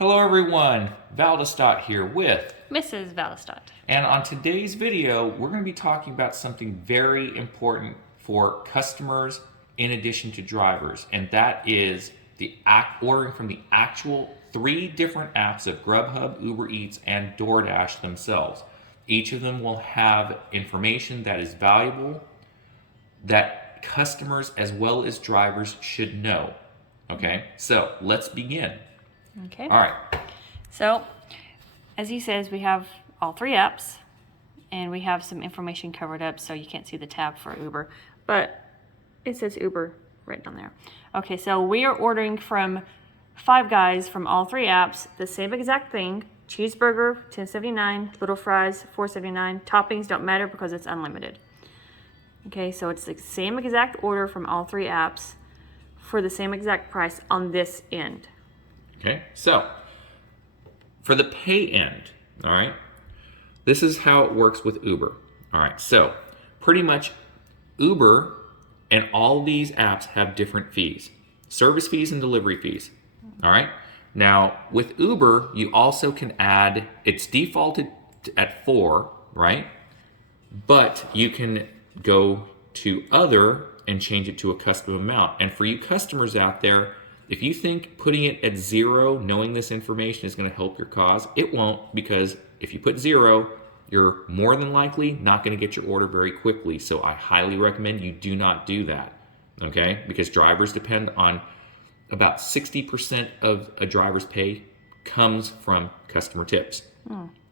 Hello everyone, Valdestot here with, Mrs. Valestot. and on today's video, we're going to be talking about something very important for customers in addition to drivers, and that is ordering from the actual 3 different apps of GrubHub, UberEats, and Doordash themselves. Each of them will have information that is valuable that customers as well as drivers should know. Okay, so let's begin. Okay. All right. So, as he says, we have all 3 apps, and we have some information covered up, so you can't see the tab for Uber, but it says Uber right down there. Okay, so we are ordering from 5 Guys from all 3 apps, the same exact thing. Cheeseburger, $10.79, little fries, $4.79. Toppings don't matter because it's unlimited. Okay, so it's the same exact order from all 3 apps for the same exact price on this end. Okay, so for the pay end, all right, this is how it works with Uber. All right, so pretty much Uber and all these apps have different fees, service fees and delivery fees. All right, now with Uber, you also can add, it's defaulted at 4, right? But you can go to other and change it to a custom amount. And for you customers out there, if you think putting it at 0, knowing this information is going to help your cause, it won't, because if you put 0, you're more than likely not going to get your order very quickly. So I highly recommend you do not do that, okay? Because drivers depend on about 60% of a driver's pay comes from customer tips,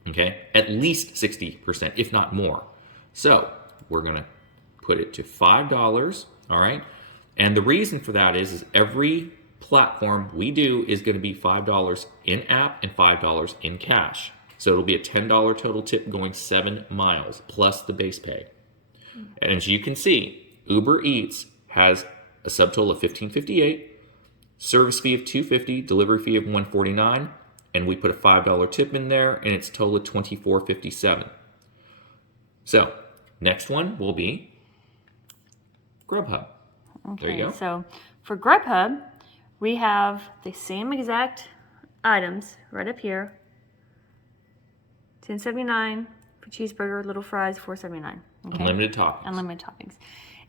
okay? At least 60%, if not more. So we're going to put it to $5, all right? And the reason for that is every platform we do is going to be $5 in app and $5 in cash. So it'll be a $10 total tip going 7 miles plus the base pay. And as you can see, Uber Eats has a subtotal of $15.58, service fee of $2.50, delivery fee of $1.49, and we put a $5 tip in there, and it's total of $24.57. So next one will be GrubHub. Okay, There you go. so for GrubHub, we have the same exact items right up here. $10.79 for cheeseburger, little fries, $4.79. Okay? Unlimited toppings. Unlimited toppings.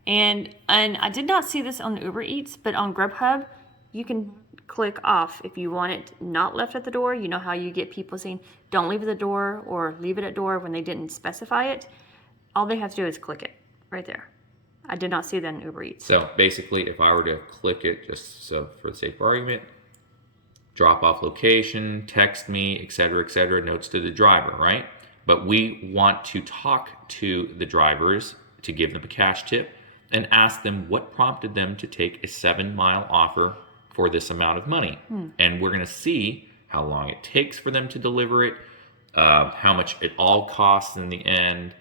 And I did not see this on Uber Eats, but on GrubHub, you can click off if you want it not left at the door. You know how you get people saying, don't leave it at the door or leave it at door when they didn't specify it. All they have to do is click it right there. I did not see that in Uber Eats. So basically, if I were to click it, just so for the sake of argument, drop off location, text me, etc., notes to the driver, right? But we want to talk to the drivers to give them a cash tip and ask them what prompted them to take a 7-mile offer for this amount of money. And we're going to see how long it takes for them to deliver it, how much it all costs in the end,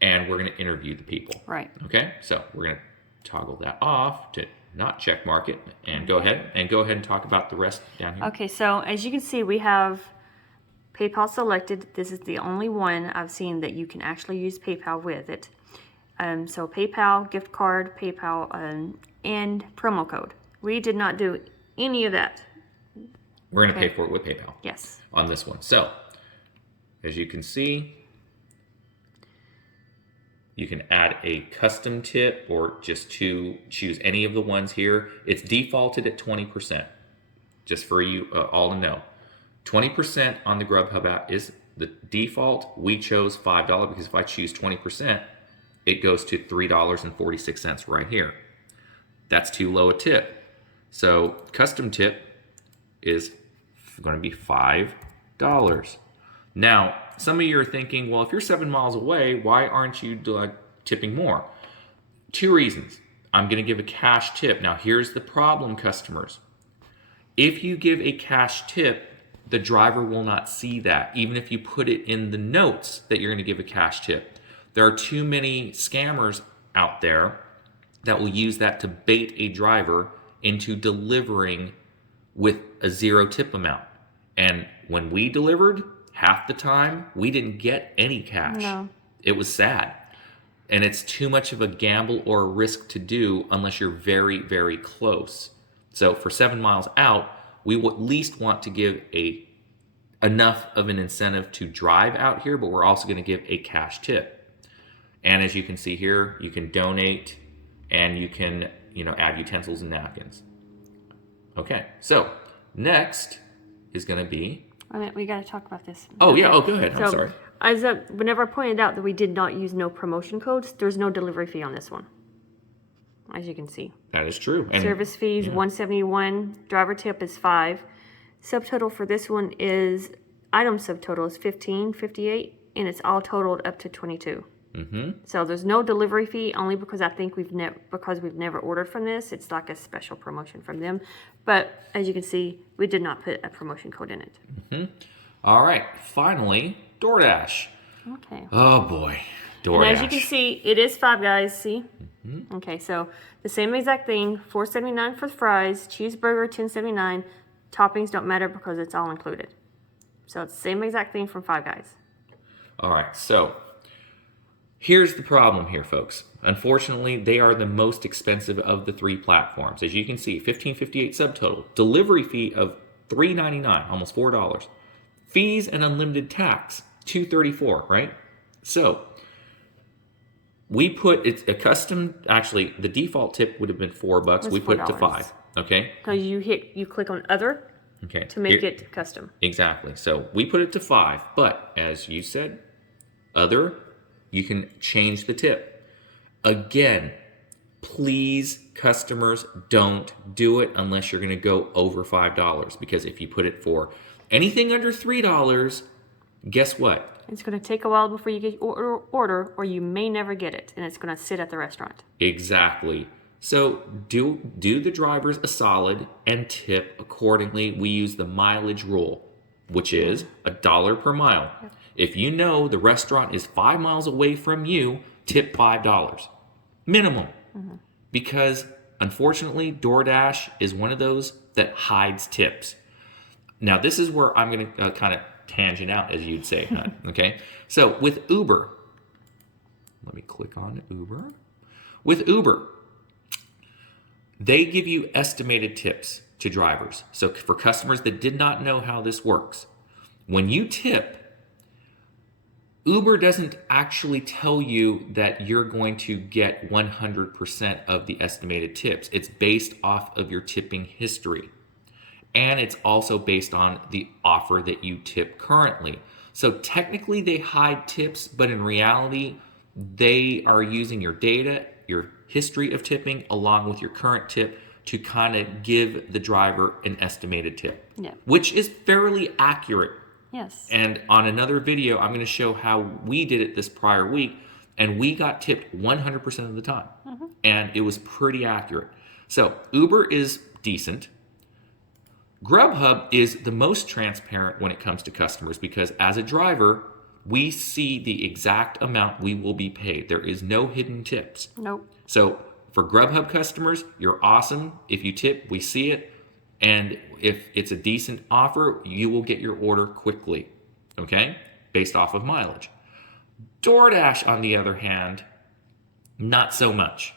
and we're going to interview the people. Right. Okay, so we're going to toggle that off to not check mark it, and go ahead and talk about the rest down here. Okay, so as you can see, we have PayPal selected. This is the only one I've seen that you can actually use PayPal with it. So PayPal, gift card, PayPal, and promo code. We did not do any of that. We're going to pay for it with PayPal. Yes. On this one. So, as you can see, you can add a custom tip or just to choose any of the ones here. It's defaulted at 20%, just for you all to know. 20% on the GrubHub app is the default. We chose $5 because if I choose 20%, it goes to $3.46 right here. That's too low a tip. So custom tip is going to be $5. Now, some of you are thinking, well, if you're 7 miles away, why aren't you tipping more? 2 reasons. I'm going to give a cash tip. Now, here's the problem, customers. If you give a cash tip, the driver will not see that, even if you put it in the notes that you're going to give a cash tip. There are too many scammers out there that will use that to bait a driver into delivering with a 0 tip amount. And when we delivered, half the time, we didn't get any cash. No. It was sad. And it's too much of a gamble or a risk to do unless you're very, very close. So for 7 miles out, we at least want to give enough of an incentive to drive out here, but we're also going to give a cash tip. And as you can see here, you can donate and you can, add utensils and napkins. Okay, so next is going to be... we got to talk about this. Oh, yeah. Oh, go ahead. I'm sorry. Whenever I pointed out that we did not use no promotion codes, there's no delivery fee on this one. As you can see. That is true. And, service fees, $171. Driver tip is $5. Subtotal for this one is, item subtotal is $15.58, and it's all totaled up to $22. Mm-hmm. So there's no delivery fee, only because I think we've never ordered from this. It's like a special promotion from them. But as you can see, we did not put a promotion code in it. Mm-hmm. All right. Finally, DoorDash. Okay. Oh boy, DoorDash. And as you can see, it is Five Guys. See. Mm-hmm. Okay, so the same exact thing. $4.79 for the fries. Cheeseburger $10.79. Toppings don't matter because it's all included. So it's the same exact thing from Five Guys. All right. So here's the problem here, folks. Unfortunately, they are the most expensive of the three platforms. As you can see, $15.58 subtotal. Delivery fee of $3.99, almost $4. Fees and unlimited tax, $2.34, right? So we put it's a custom. Actually, the default tip would have been $4. We put it to $5. Okay. Because you click on other. Okay. To make it custom. Exactly. So we put it to $5. But as you said, other, you can change the tip. Again, please, customers, don't do it unless you're going to go over $5. Because if you put it for anything under $3, guess what? It's going to take a while before you get your order, or you may never get it, and it's going to sit at the restaurant. Exactly. So do the drivers a solid and tip accordingly. We use the mileage rule, which is $1 per mile. Yep. If you know the restaurant is 5 miles away from you, tip $5 minimum. Mm-hmm. Because unfortunately, DoorDash is one of those that hides tips. Now, this is where I'm going to kind of tangent out, as you'd say, huh? Okay. So with Uber, let me click on Uber. With Uber, they give you estimated tips to drivers. So for customers that did not know how this works, when you tip, Uber doesn't actually tell you that you're going to get 100% of the estimated tips. It's based off of your tipping history. And it's also based on the offer that you tip currently. So technically they hide tips, but in reality, they are using your data, your history of tipping, along with your current tip to kind of give the driver an estimated tip, which is fairly accurate. Yes. And on another video, I'm going to show how we did it this prior week, and we got tipped 100% of the time. Mm-hmm. And it was pretty accurate. So Uber is decent. GrubHub is the most transparent when it comes to customers because as a driver, we see the exact amount we will be paid. There is no hidden tips. Nope. So for GrubHub customers, you're awesome. If you tip, we see it. And if it's a decent offer, you will get your order quickly, okay? Based off of mileage. DoorDash, on the other hand, not so much.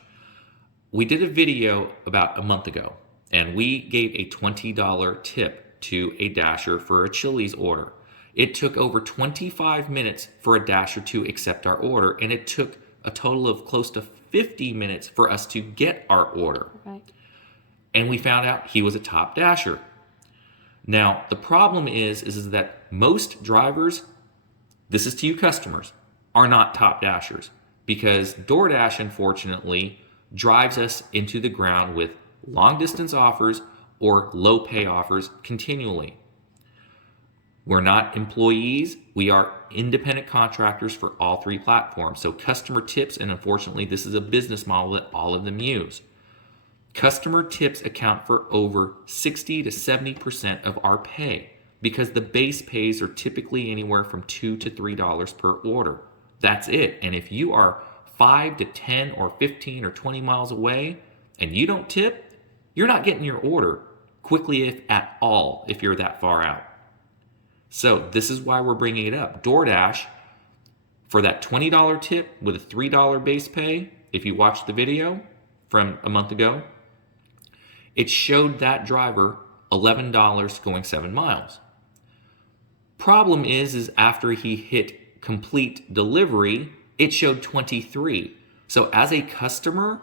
We did a video about a month ago, and we gave a $20 tip to a Dasher for a Chili's order. It took over 25 minutes for a Dasher to accept our order, and it took a total of close to 50 minutes for us to get our order. Right. And we found out he was a top Dasher. Now, the problem is that most drivers, this is to you customers, are not top Dashers because DoorDash, unfortunately, drives us into the ground with long distance offers or low pay offers continually. We're not employees. We are independent contractors for all three platforms. So customer tips, and unfortunately, this is a business model that all of them use. Customer tips account for over 60 to 70% of our pay because the base pays are typically anywhere from $2 to $3 per order. That's it. And if you are 5 to 10 or 15 or 20 miles away and you don't tip, you're not getting your order quickly, if at all, if you're that far out. So this is why we're bringing it up. DoorDash, for that $20 tip with a $3 base pay, if you watched the video from a month ago, it showed that driver $11 going 7 miles. Problem is after he hit complete delivery, it showed 23. So as a customer,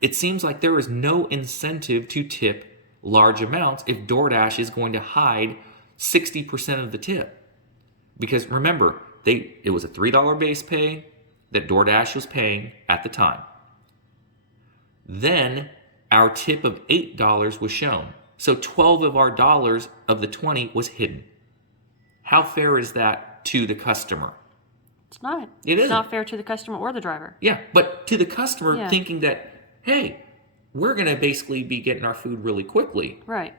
it seems like there is no incentive to tip large amounts if DoorDash is going to hide 60% of the tip. Because remember, it was a $3 base pay that DoorDash was paying at the time. Then our tip of $8 was shown. So 12 of our dollars of the 20 was hidden. How fair is that to the customer? It's not. It isn't. It's not fair to the customer or the driver. Yeah, but to the customer thinking that, hey, we're going to basically be getting our food really quickly. Right.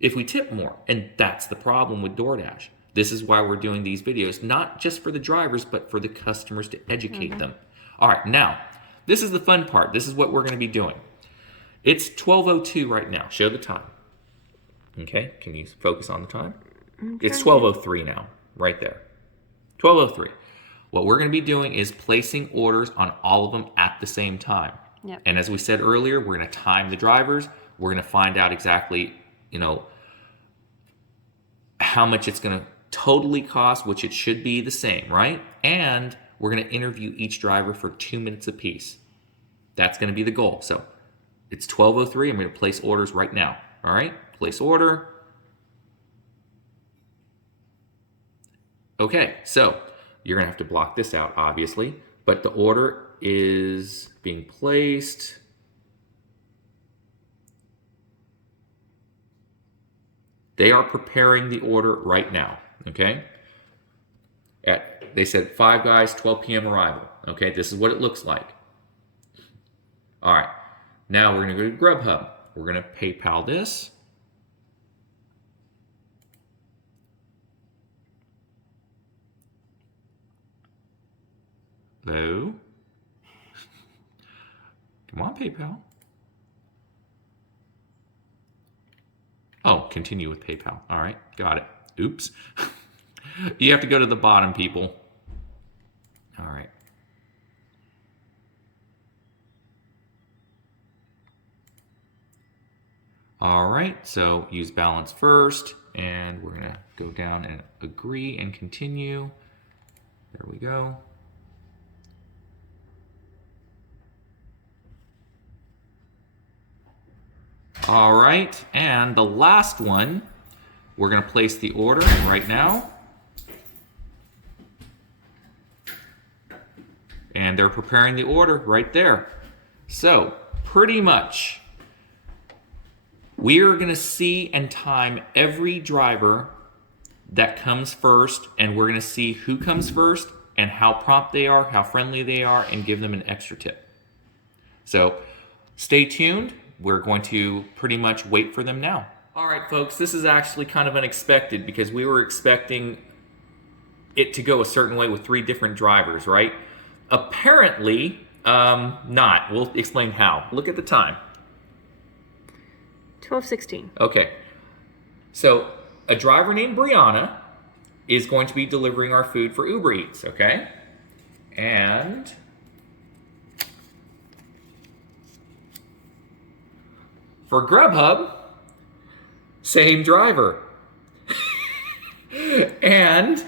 If we tip more. And that's the problem with DoorDash. This is why we're doing these videos, not just for the drivers, but for the customers to educate them. All right, now, this is the fun part. This is what we're going to be doing. It's 12:02 right now. Show the time. Okay, can you focus on the time? Okay. It's 12:03 now, right there. 12:03. What we're going to be doing is placing orders on all of them at the same time. Yep. And as we said earlier, we're going to time the drivers. We're going to find out exactly, how much it's going to totally cost, which it should be the same, right? And we're going to interview each driver for 2 minutes apiece. That's going to be the goal. So it's 12:03. I'm going to place orders right now. All right, place order. Okay, so you're going to have to block this out, obviously, but the order is being placed. They are preparing the order right now, okay? They said 5 guys, 12 p.m. arrival. Okay, this is what it looks like. All right, now we're going to go to GrubHub. We're going to PayPal this. Hello? Come on, PayPal. Oh, continue with PayPal. All right, got it. Oops. You have to go to the bottom, people. All right. All right, so use balance first, and we're gonna go down and agree and continue. There we go. All right, and the last one, we're gonna place the order right now. And they're preparing the order right there. So, pretty much, we are gonna see and time every driver that comes first, and we're gonna see who comes first and how prompt they are, how friendly they are, and give them an extra tip. So, stay tuned. We're going to pretty much wait for them now. All right, folks, this is actually kind of unexpected because we were expecting it to go a certain way with 3 different drivers, right? Apparently, not. We'll explain how. Look at the time. 12:16. Okay. So, a driver named Brianna is going to be delivering our food for UberEats, okay? And for GrubHub, same driver. And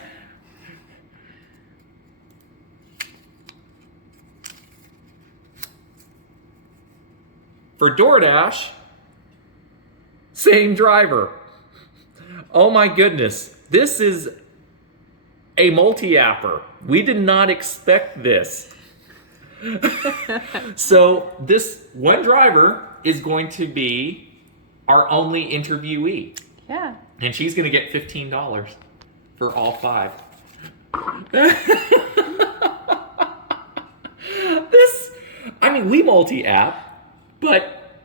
for DoorDash, same driver. Oh my goodness. This is a multi-apper. We did not expect this. So this one driver is going to be our only interviewee. Yeah. And she's going to get $15 for all 5. We multi-app, but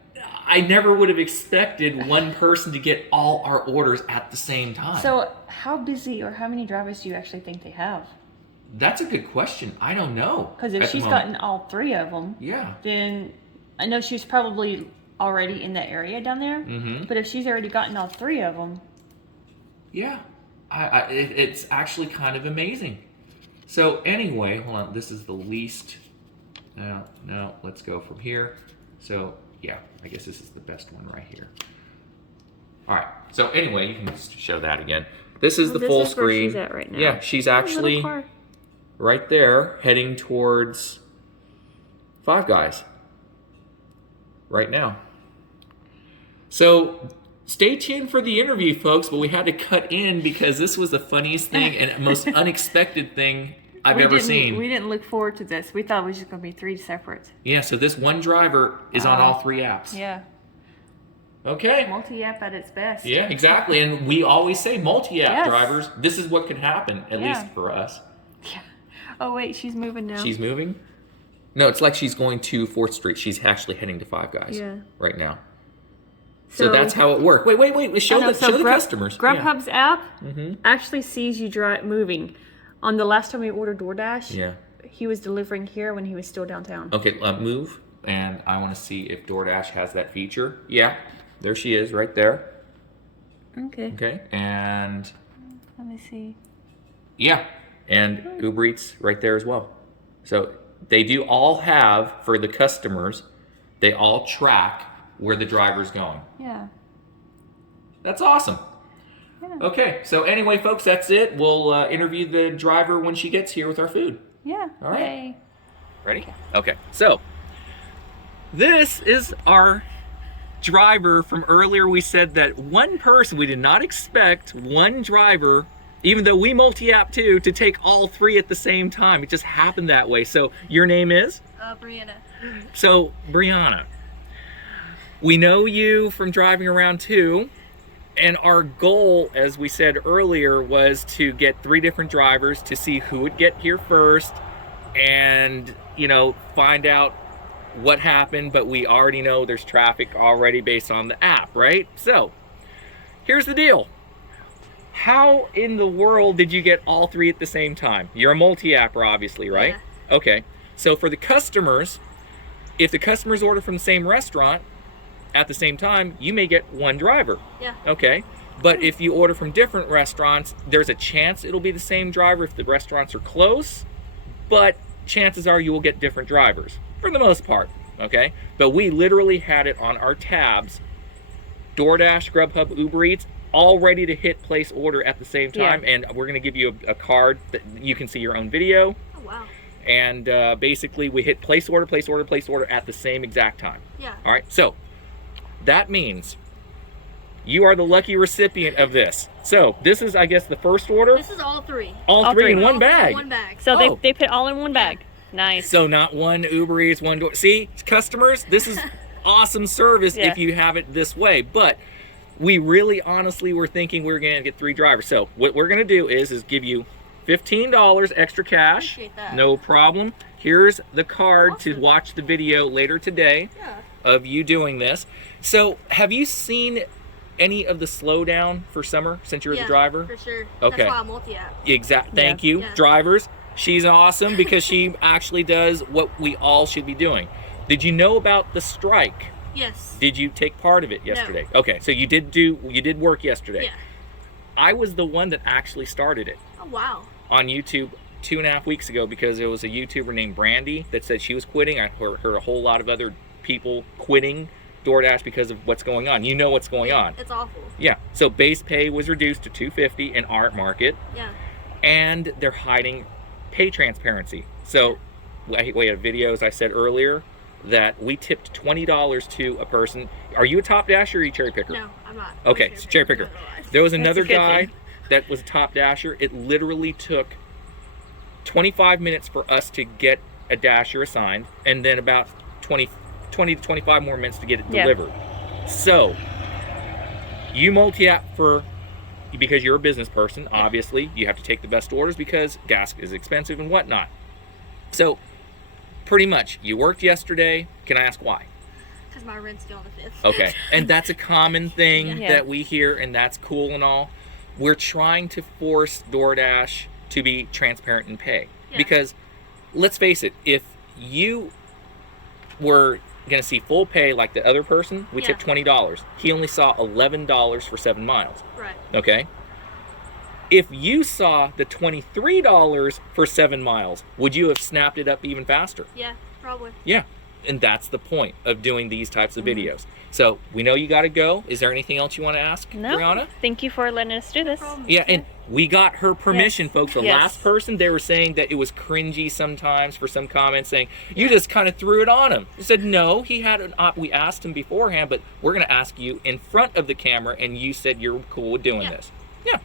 I never would have expected one person to get all our orders at the same time. So how busy or how many drivers do you actually think they have? That's a good question. I don't know. Because if she's gotten all 3 of them, yeah, then I know she's probably already in that area down there. Mm-hmm. But if she's already gotten all 3 of them, yeah, it's actually kind of amazing. So anyway, hold on. This is the least. No, let's go from here. So yeah, I guess this is the best one right here. All right. So anyway, you can just show that again. This is the This full is where screen. she's at right now. Yeah, she's Oh, actually little car. right there, heading towards Five Guys. Right now. So stay tuned for the interview, folks. But we had to cut in because this was the funniest thing and most unexpected thing I've ever seen. We didn't look forward to this. We thought it was just going to be 3 separate. Yeah. So this one driver is on all 3 apps. Yeah. Okay. Multi-app at its best. Yeah, exactly. And we always say multi-app Yes. drivers. This is what could happen, at Yeah. least for us. Yeah. Oh, wait. She's moving now. She's moving? No, it's like she's going to 4th Street. She's actually heading to Five Guys right now. So that's how it worked. Wait. Show the customers. GrubHub's app actually sees you moving. On the last time we ordered Doordash, he was delivering here when he was still downtown. Okay, move. And I want to see if DoorDash has that feature. Yeah, there she is right there. Okay. Okay, and... Let me see. Yeah, and UberEats right there as well. So they do all have, for the customers, they all track where the driver's going. Yeah. That's awesome. Yeah. Okay, so anyway, folks, that's it. We'll interview the driver when she gets here with our food. Yeah. All right. Yay. Ready? Okay, so this is our driver from earlier. We said that one person, we did not expect one driver, even though we multi-app too, to take all 3 at the same time. It just happened that way. So your name is? Brianna. So, Brianna, we know you from driving around too, and our goal, as we said earlier, was to get 3 different drivers to see who would get here first and, you know, find out what happened, but we already know there's traffic already based on the app, right? So, here's the deal. How in the world did you get all 3 at the same time? You're a multi-apper, obviously, right? Yeah. Okay. So for the customers, if the customers order from the same restaurant at the same time, you may get 1 driver. Yeah. Okay. But if you order from different restaurants, there's a chance it'll be the same driver if the restaurants are close, but chances are you will get different drivers for the most part. Okay. But we literally had it on our tabs, DoorDash, GrubHub, UberEats, all ready to hit place order at the same time. And we're going to give you a card that you can see your own video. Oh, wow. And basically we hit place order at the same exact time. Yeah. All right, so that means you are the lucky recipient of this. So this is, I guess, the first order. This is all 3. All 3 in All one 3 bag. in one bag. So Oh. they put all in one bag. Nice. So not 1 Uber Eats, 1 Door. See, customers, this is awesome service if you have it this way. But we really honestly were thinking we were going to get 3 drivers. So what we're going to do is give you $15 extra cash. Appreciate that. No problem. Here's the card to watch the video later today of you doing this. So have you seen any of the slowdown for summer since you're the driver? For sure. Okay. That's why I'm multi-app. Thank you. Yeah. Drivers, she's awesome because she actually does what we all should be doing. Did you know about the strike? Yes. Did you take part of it yesterday? No. Okay, so you did work yesterday. Yeah. I was the one that actually started it Oh, wow. on YouTube 2.5 weeks ago because there was a YouTuber named Brandy that said she was quitting. I heard a whole lot of other people quitting DoorDash because of what's going on. You know what's going on. It's awful. Yeah. So base pay was reduced to $250 in Art Market, Yeah. and they're hiding pay transparency. So we have videos I said earlier that we tipped $20 to a person. Are you a top dasher or are you cherry picker? No, I'm not. Okay, so cherry picker. I'm not gonna lie. There was That's another a good guy thing. that was a top dasher. It literally took 25 minutes for us to get a dasher assigned, and then about 20 to 25 more minutes to get it delivered. So you multi-app because you're a business person, obviously. You have to take the best orders because gas is expensive and whatnot. So pretty much, you worked yesterday. Can I ask why? Because my rent's due on the 5th. Okay, and that's a common thing Yeah. that we hear, and that's cool and all. We're trying to force DoorDash to be transparent and pay. Yeah. Because, let's face it, if you were going to see full pay like the other person, we tipped $20. He only saw $11 for 7 miles. Right. Okay? If you saw the $23 for 7 miles, would you have snapped it up even faster? Yeah, probably. Yeah. And that's the point of doing these types of videos. So we know you got to go. Is there anything else you want to ask, No. Brianna? Thank you for letting us do this. Yeah, and we got her permission, Yes. folks. The Yes. last person, they were saying that it was cringy sometimes for some comments, saying you just kind of threw it on him. I said no, he had an we asked him beforehand, but we're going to ask you in front of the camera, and you said you're cool with doing this. Yeah.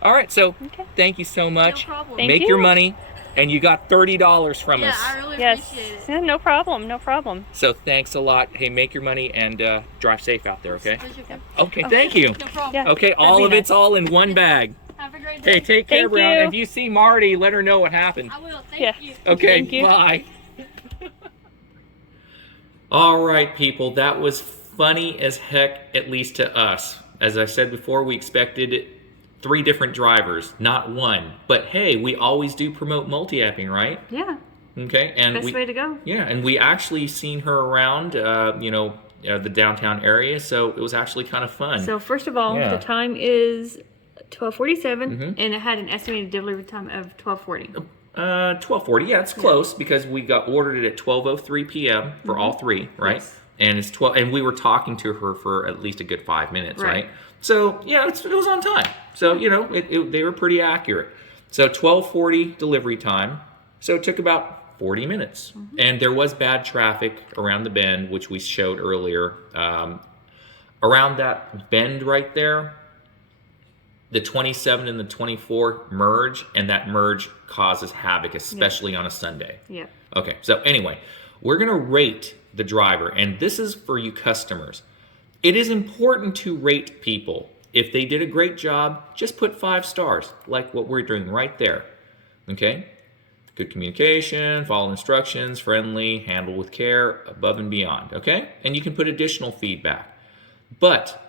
All right. So thank you so much. No problem. Thank Make you. your money, and you got $30 from Yeah, us. I really Yes. appreciate it. Yeah, no problem. No problem. So thanks a lot. Hey, make your money and drive safe out there. Okay. Okay. Okay. Thank you. No problem. Yeah. Okay. All be of it's nice. all in one bag. Have a great day. Hey, take care, Thank Brianna. you. If you see Marty, let her know what happened. I will. Thank Yeah. you. Okay, Thank you. bye. All right, people, that was funny as heck, at least to us. As I said before, we expected 3 different drivers, not one. But hey, we always do promote multi-apping, right? Yeah. Okay, and Best way to go. yeah, and we actually seen her around, the downtown area, so it was actually kind of fun. So first of all, Yeah. the time is 12:47, and it had an estimated delivery time of 12:40. 12:40. Yeah, it's close because we got ordered it at 12:03 p.m. for all 3, right? Yes. And it's 12, and we were talking to her for at least a good 5 minutes, right? Right. So yeah, it was on time. So they were pretty accurate. So 12:40 delivery time. So it took about 40 minutes, and there was bad traffic around the bend, which we showed earlier. Around that bend right there, the 27 and the 24 merge, and that merge causes havoc, especially on a Sunday. Yeah. Okay, so anyway, we're going to rate the driver, and this is for you customers. It is important to rate people. If they did a great job, just put 5 stars, like what we're doing right there. Okay? Good communication, follow instructions, friendly, handle with care, above and beyond. Okay? And you can put additional feedback.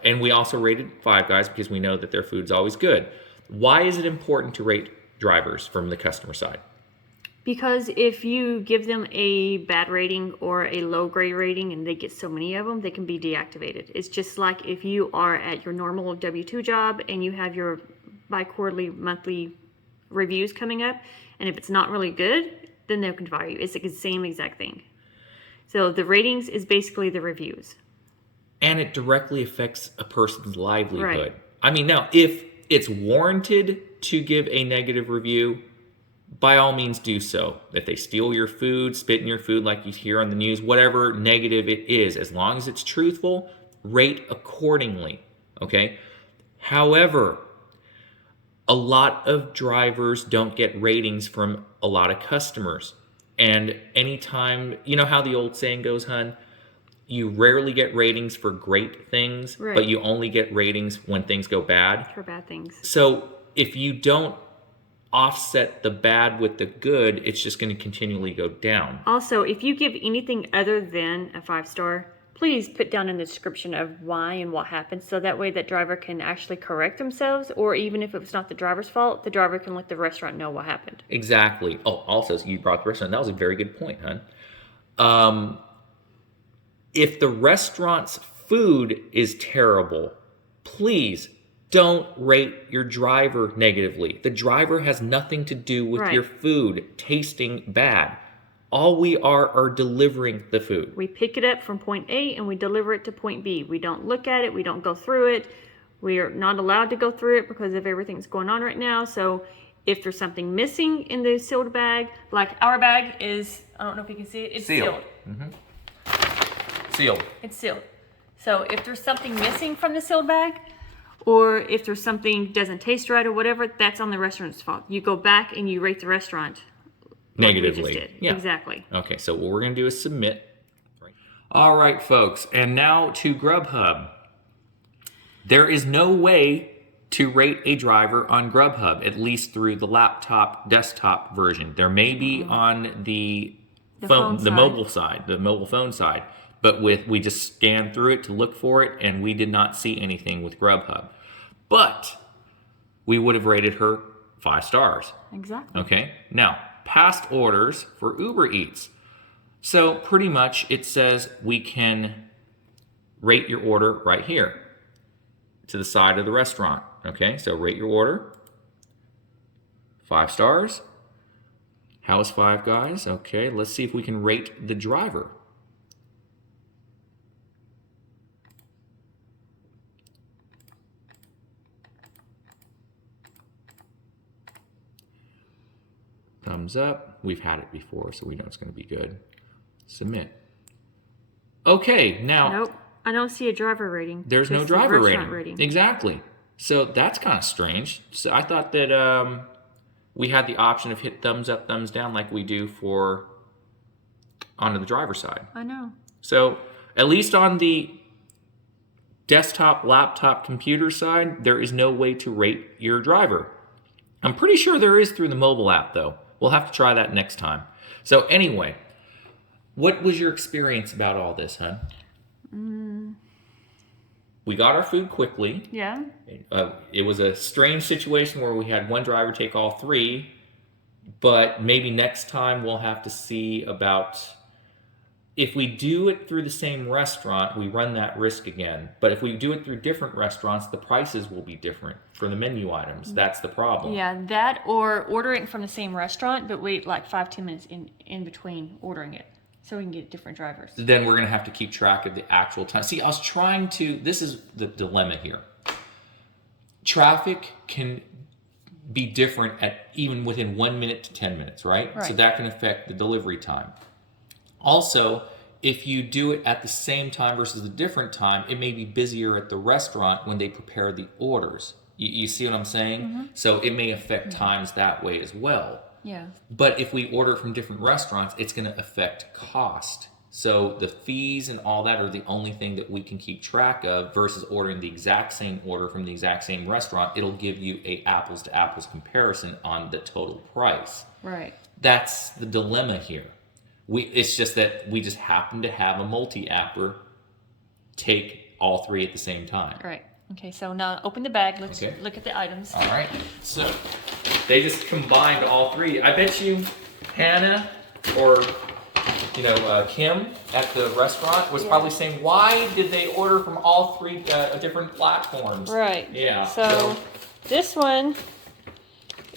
And we also rated 5 Guys because we know that their food's always good. Why is it important to rate drivers from the customer side? Because if you give them a bad rating or a low grade rating and they get so many of them, they can be deactivated. It's just like if you are at your normal W-2 job and you have your bi-quarterly, monthly reviews coming up, and if it's not really good, then they can fire you. It's like the same exact thing. So the ratings is basically the reviews. And it directly affects a person's livelihood. Right. I mean, now, if it's warranted to give a negative review, by all means do so. If they steal your food, spit in your food like you hear on the news, whatever negative it is, as long as it's truthful, rate accordingly, okay? However, a lot of drivers don't get ratings from a lot of customers. And anytime, you know how the old saying goes, hun? You rarely get ratings for great things, Right. but you only get ratings when things go bad. For bad things. So if you don't offset the bad with the good, it's just going to continually go down. Also, if you give anything other than a 5-star, please put down in the description of why and what happened, so that way that driver can actually correct themselves, or even if it was not the driver's fault, the driver can let the restaurant know what happened. Exactly. Oh, also, so you brought the restaurant. That was a very good point, hon. If the restaurant's food is terrible, please don't rate your driver negatively. The driver has nothing to do with Right. your food tasting bad. All we are delivering the food. We pick it up from point A and we deliver it to point B. We don't look at it. We don't go through it. We are not allowed to go through it because of everything that's going on right now. So if there's something missing in the sealed bag, like our bag is, I don't know if you can see it, it's sealed. Sealed. It's sealed. So if there's something missing from the sealed bag, or if there's something doesn't taste right or whatever, that's on the restaurant's fault. You go back and you rate the restaurant like we Negatively. just did. Yeah. Exactly. Okay, so what we're going to do is submit. All right, folks, and now to GrubHub. There is no way to rate a driver on GrubHub, at least through the laptop, desktop version. There may be on the phone the side. mobile side, the mobile phone side, but we just scanned through it to look for it, and we did not see anything with GrubHub. But we would have rated her 5 stars. Exactly. Okay, now past orders for UberEats. So pretty much it says we can rate your order right here to the side of the restaurant. Okay, so rate your order. 5 stars. How is 5 Guys? Okay, let's see if we can rate the driver. thumbs up. We've had it before, so we know it's going to be good. Submit. Okay, now Nope. I don't see a driver rating. there's no Just the driver restaurant rating. Exactly. So that's kind of strange. So I thought that we had the option of hit thumbs up, thumbs down like we do for onto the driver's side. I know. So at least on the desktop, laptop, computer side, there is no way to rate your driver. I'm pretty sure there is through the mobile app, though. We'll have to try that next time. So anyway, what was your experience about all this, hon? We got our food quickly. Yeah. It was a strange situation where we had one driver take all three, but maybe next time we'll have to see about if we do it through the same restaurant, we run that risk again. But if we do it through different restaurants, the prices will be different for the menu items. That's the problem. Yeah, that or ordering from the same restaurant, but wait like 5-10 minutes in between ordering it, so we can get different drivers. Then we're going to have to keep track of the actual time. See, I was trying to, this is the dilemma here. Traffic can be different at even within 1 minute to 10 minutes, right? So that can affect the delivery time. Also, if you do it at the same time versus a different time, it may be busier at the restaurant when they prepare the orders. You see what I'm saying? Mm-hmm. So it may affect times that way as well. Yeah. But if we order from different restaurants, it's going to affect cost. So the fees and all that are the only thing that we can keep track of versus ordering the exact same order from the exact same restaurant. It'll give you a apples to apples comparison on the total price. Right. That's the dilemma here. It's just that we just happen to have a multi-apper take all three at the same time. Right. Okay, so now open the bag. Let's Okay. look at the items. All right. So they just combined all three. I bet you Hannah or Kim at the restaurant was probably saying, why did they order from all three different platforms? Right. Yeah. So this one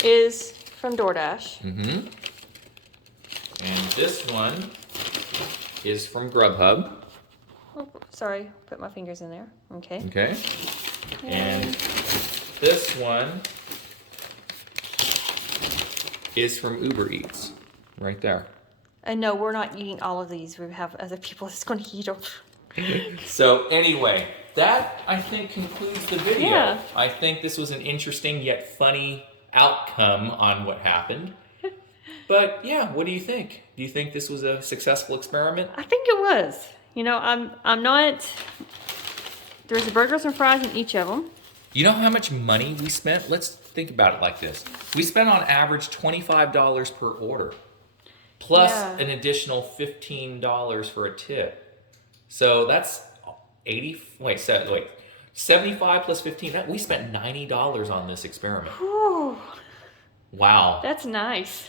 is from Doordash. Mm-hmm. And this one is from GrubHub. Oh, sorry, put my fingers in there. Okay. Okay. And this one is from UberEats, right there. And no, we're not eating all of these. We have other people that's going to eat them. So anyway, that I think concludes the video. Yeah. I think this was an interesting yet funny outcome on what happened. But yeah, what do you think? Do you think this was a successful experiment? I think it was. I'm not. There's burgers and fries in each of them. You know how much money we spent? Let's think about it like this. We spent on average $25 per order, plus an additional $15 for a tip. So that's 75 plus 15. We spent $90 on this experiment. Whew. Wow. That's nice.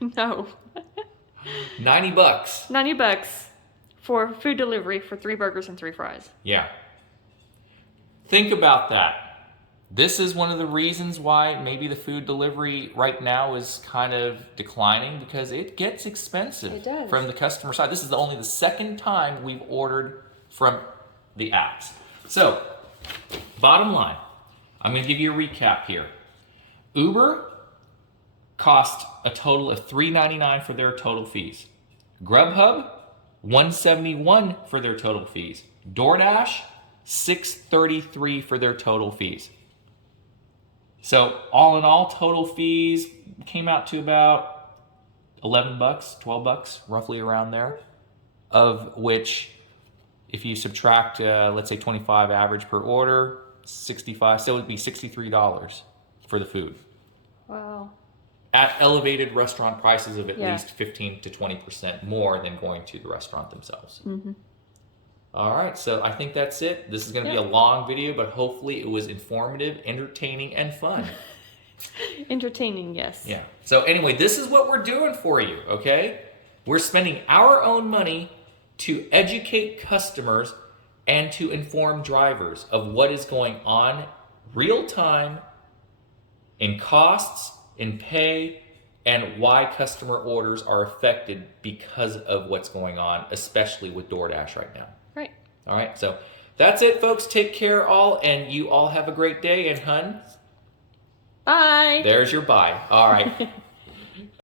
No. $90. $90 for food delivery for 3 burgers and 3 fries. Yeah. Think about that. This is one of the reasons why maybe the food delivery right now is kind of declining, because it gets expensive. It does. From the customer side. This is only the second time we've ordered from the apps. So, bottom line, I'm going to give you a recap here. Uber cost a total of $3.99 for their total fees. GrubHub, $171 for their total fees. DoorDash, $633 for their total fees. So all in all, total fees came out to about $11, $12, roughly around there, of which if you subtract, let's say 25 average per order, 65, so it would be $63 for the food. Wow. At elevated restaurant prices of at Yeah. least 15 to 20% more than going to the restaurant themselves. Mm-hmm. All right, so I think that's it. This is going to be a long video, but hopefully it was informative, entertaining, and fun. Entertaining, yes. Yeah. So anyway, this is what we're doing for you, okay? We're spending our own money to educate customers and to inform drivers of what is going on real time in costs, in pay, and why customer orders are affected because of what's going on, especially with DoorDash right now. Right. All right, so that's it, folks. Take care, all, and you all have a great day. And, hun, Bye. there's your bye. All right.